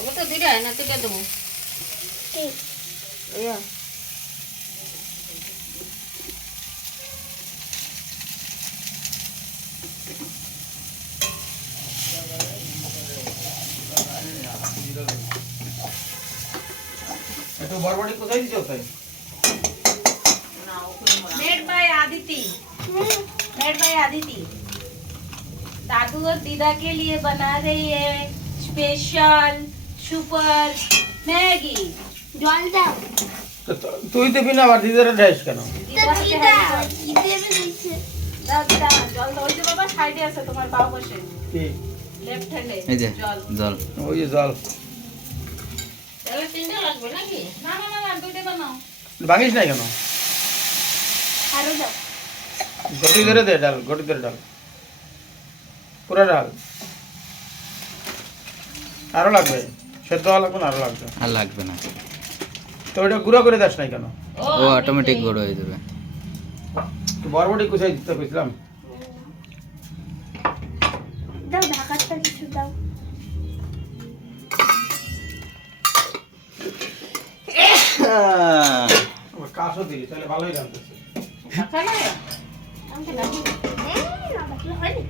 ওটা তো দুইটা না দুইটা দেবো ঠিক ইয়া একটু বরবটি কোথায় দিছো তাই made by Aditi made by Aditi दादू और दीदा के लिए बना रही है स्पेशल सुपर मैगी জল দাও তুই তো বিনা আবার দিদারে দেশ কেন তো দিদা দিদে দিছে দাও দীদা জল দাও ওই যে বাবা সাইডে আছে তোমার বাবা বসে কি লেফট হ্যান্ডে এই যে জল জল ওই যে জল তাহলে তিনটা লাগবে নাকি না না না না দুইটা বানাও ভাঙিস নাই কেন আরো দাও গটি ধরে দে ডাল গটি ধরে ডাল পুরা ডাল আরো লাগবে সেদ্ধ হওয়া লাগবে না আরো লাগবে আর লাগবে না তো ওইটা গুঁড়ো করে দাস নাই কেন ও অটোমেটিক বড় হয়ে যাবে তো বরবটি কোথায় দিতে কইছিলাম দাও ঢাকাটা কিছু দাও কাশও দিলি তাহলে ভালোই রান্না ঢাকা না আমাকে দাও না হয়নি